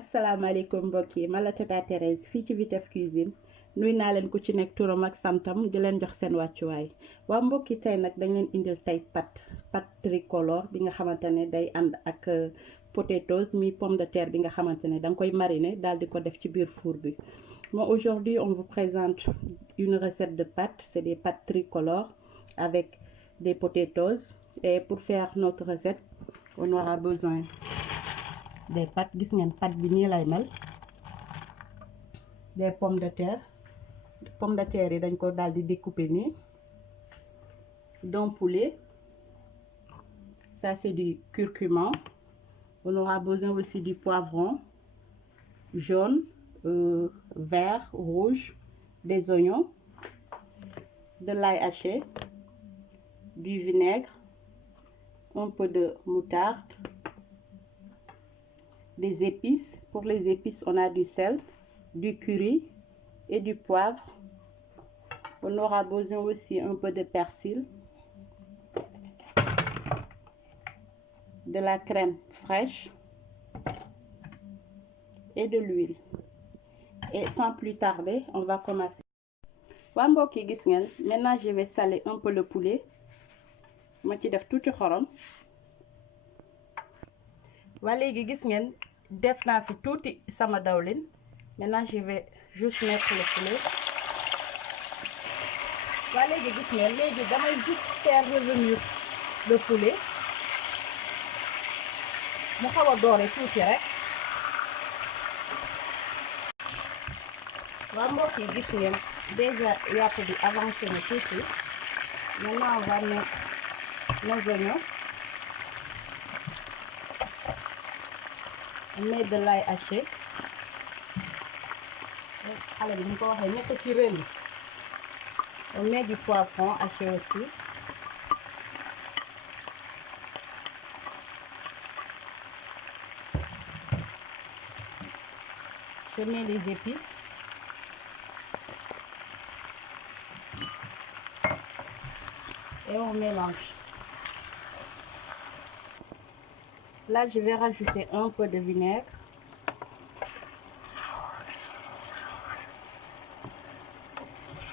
asalaamaaleykum mbokk yi man la Tata Thérèse fii ci Vitef Cuisine nuy naa leen ku ci nekk turam ak santam di leen jox seen wàccuwaay waa mbokk yi tey nag dañ leen indil tey pâte tricolore bi nga xamante ne day ànd ak potatoes mi pomme de terre bi nga xamante ne da nga koy mariner daal di ko def ci biir four bi. Bon, aujourd'hui on vous présente une recette de pâtes, c'est des pâtes tricolores avec des potatoes. Et pour faire notre recette on aura besoin des pâtes, gis ngeen pâte bi nii lay mel, des pommes de terre yi dañ ko daal di découper nii, d'un poulet, ça c'est du curcuma, on aura besoin aussi du poivron jaune, vert, rouge, des oignons, de l'ail haché, du vinaigre, un peu de moutarde, des épices. Pour les épices, on a du sel, du curry et du poivre. On aura besoin aussi un peu de persil, de la crème fraîche et de l'huile. Et sans plus tarder, on va commencer. Waa mbokk yi gis ngeen, maintenant je vais saler un peu le poulet. Ma ci def tuuti xorom. Waa léegi gis ngeen, def naa fi tuuti sama dawlin. Maintenant je vais juste mettre le poulet. Waa léegi gis ngeen, léegi damay juste faire revenir le poulet mu xaw a doore tuuti rek. Waa mbokk yi gis ngeen, déjà yàpp bi avancé na tuuti. Maintenant on va mettre nos oignons. On met de l'ail haché. Xale bi ñu ko waxee nekk ci réew mi. On met du poivron haché aussi. Je mets les épices. Et on mélange. Là, je vais rajouter un peu de vinaigre.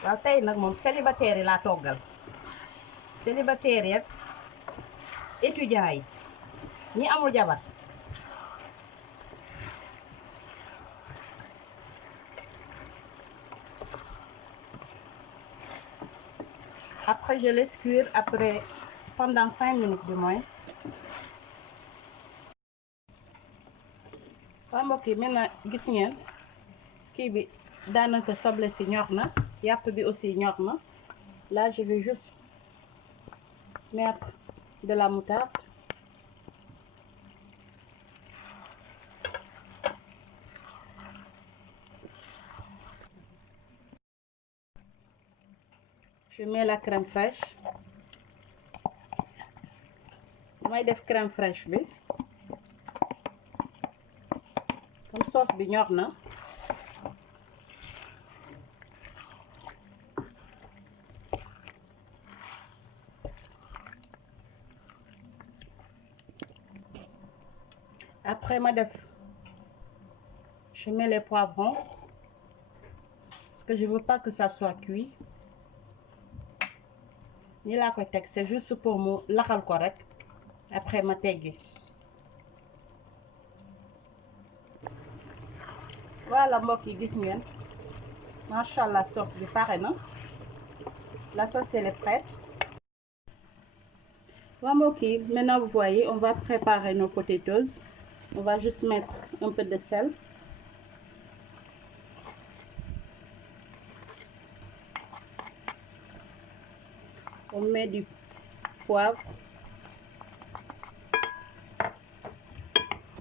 waaw tey nag moom célibataire yi laa toggal. Célibataire yi ak étudiants yi ñi amul jabar. Après, je laisse cuire pendant 5 minutes du moins. Waa mbokk yi maintenant gis ngeen kii bi daanaka soble si ñor na, yàpp bi aussi ñor na. Là je vais juste mettre de la moutarde. Je mets la crème fraîche. Damay def crème fraîche bi comme sauce bi ñor na. Après je mets les poivrons parce que je veux pas que ça soit cuit. Nii laa koy teg, c'est juste pour mu laxal ko rek. Après ma teggi. Voilà mbokk yi gis ngeen, machallah sauce bi pare na. La sauce elle est prête. Waa mbokk yi, maintenant vous voyez, on va préparer nos potatoes. On va juste mettre un peu de sel. On met du poivre.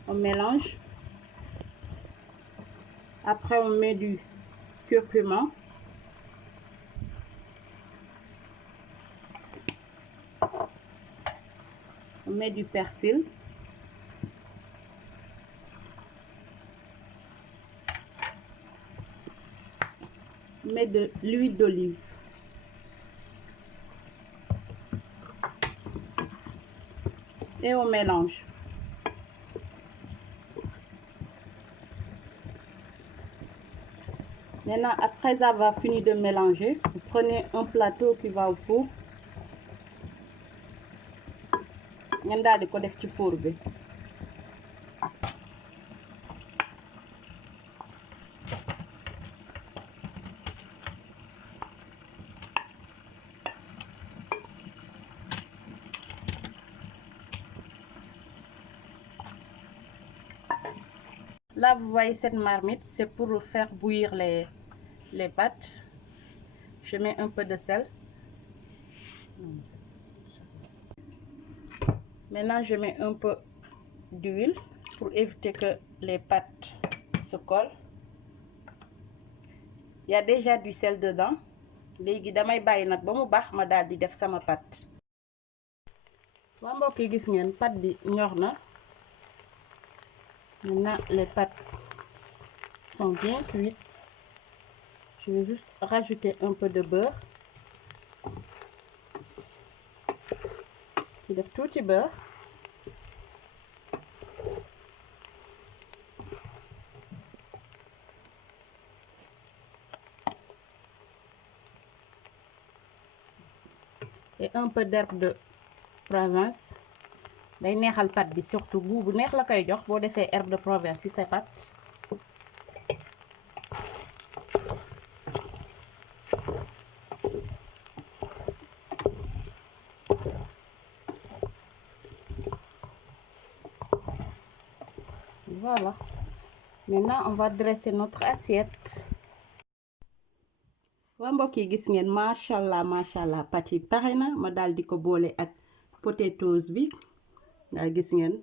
On mélange. Après, on met du curcuma. On met du persil. On met de l'huile d'olive. Et on mélange. Maintenant, après avoir fini de mélanger, vous prenez un plateau qui va au four. ngeen daal di ko def ci four bi. Là, vous voyez cette marmite, c'est pour faire bouillir les pâtes. Je mets un peu de sel. Maintenant, je mets un peu d'huile pour éviter que les pâtes se collent. Il y a déjà du sel dedans. Léegi damay bàyyi nag ba mu baax ma daal di def sama pâte. Waa mbokk yi gis ngeen pâte bi ñor na. Maintenant, les pâtes sont bien cuites. Je vais juste rajouter un peu de beurre. ci def tuuti beurre. Et un peu d'herbe de Provence. day neexal pâte bi surtout goût bu neex la koy jox boo defee herbe de Provence ci sa pâte. Voilà. Maintenant, on va dresser notre assiette. waa mbokk yi gis ngeen macha allah pâte yi pare na ma daal di ko boole ak potatoes bi. nga gis ngeen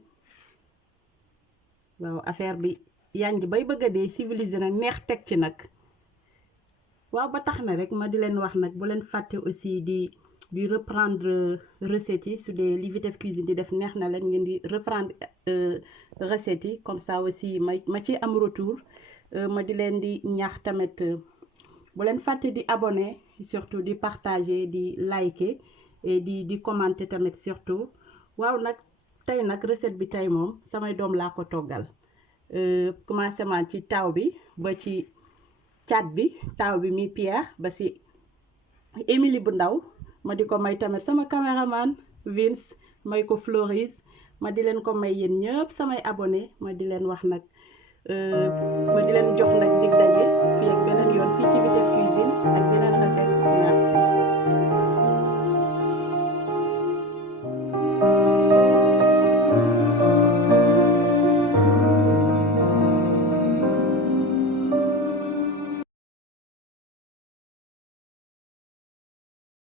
waaw affaire bi yanj bay bëgg a dee civilisé nag neex teg ci nag. waaw ba tax na rek ma di leen wax nag bu leen fàtte aussi di reprendre recettes yi su dee li Vitef Cuisine di def neex na leen ngeen di reprendre recettes yi comme ça aussi ma ci am retour. ma di leen di ñaax tamit bu leen fàtte di abonné surtout di partager di liker et di commenter tamit surtout. waaw nag tey nag recette bi tey moom samay doom laa ko toggal. Commencement ci taw bi ba ci caat bi taw bi mi Pierre ba ci Émilie bu ndaw ma di ko may tamit sama caméraman Vince may ko Floris ma di leen ko may yéen ñëpp samay abonné ma di leen wax nag ma di leen jox nag dig daje